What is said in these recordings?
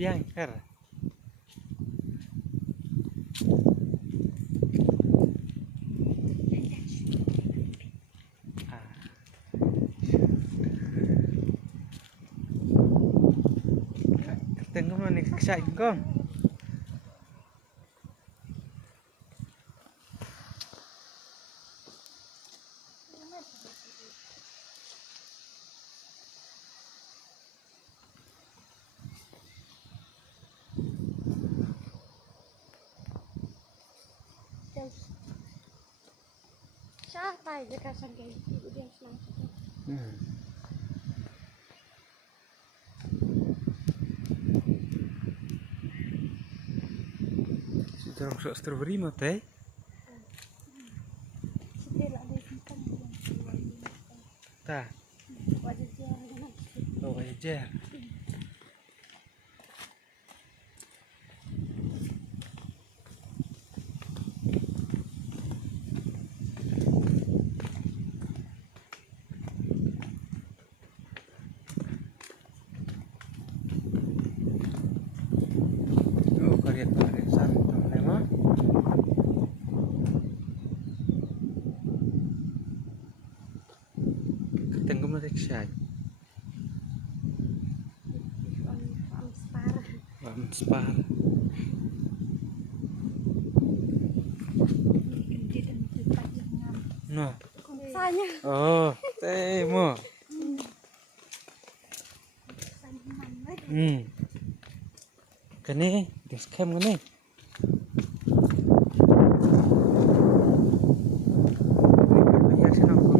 biang ker. Tengok mana kesak kong. Siapa aja kasar kayak gitu dia senang. Sudah masuk strawberry mau teh? Setelah dia simpan Tak. wajah dia orang Oh wajar. Oh karya santai mah. Ketengok mana kesak. Spar. No. saya Oh, teh mo. Kene, diskam kene. Bayar sih nongko.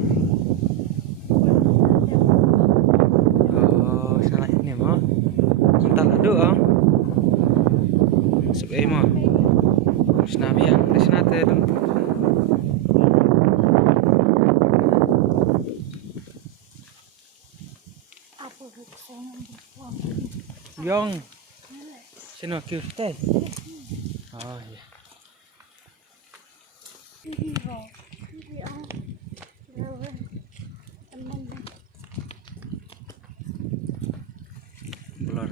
Oh, salah ini mo. Entar adu om. Subay mo. Sinabi yang di natin. apa saya Yong. Sino cute. Oh iya. Belor.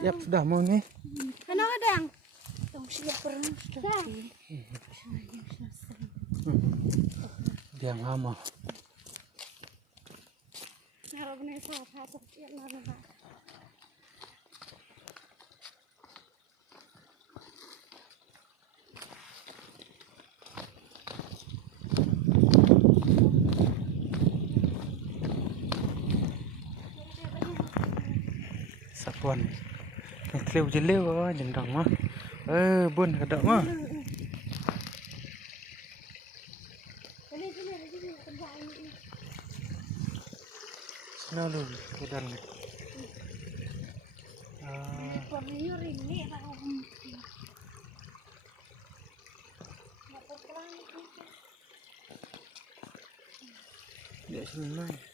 Siap sudah mau nih. Mana ada yang siap pernah sudah. Dia lama. Naruh benih satu ya naruh. Sapuan. Nek jelew jendang mah. Bun kada mah. Lalu udan. Dia sini.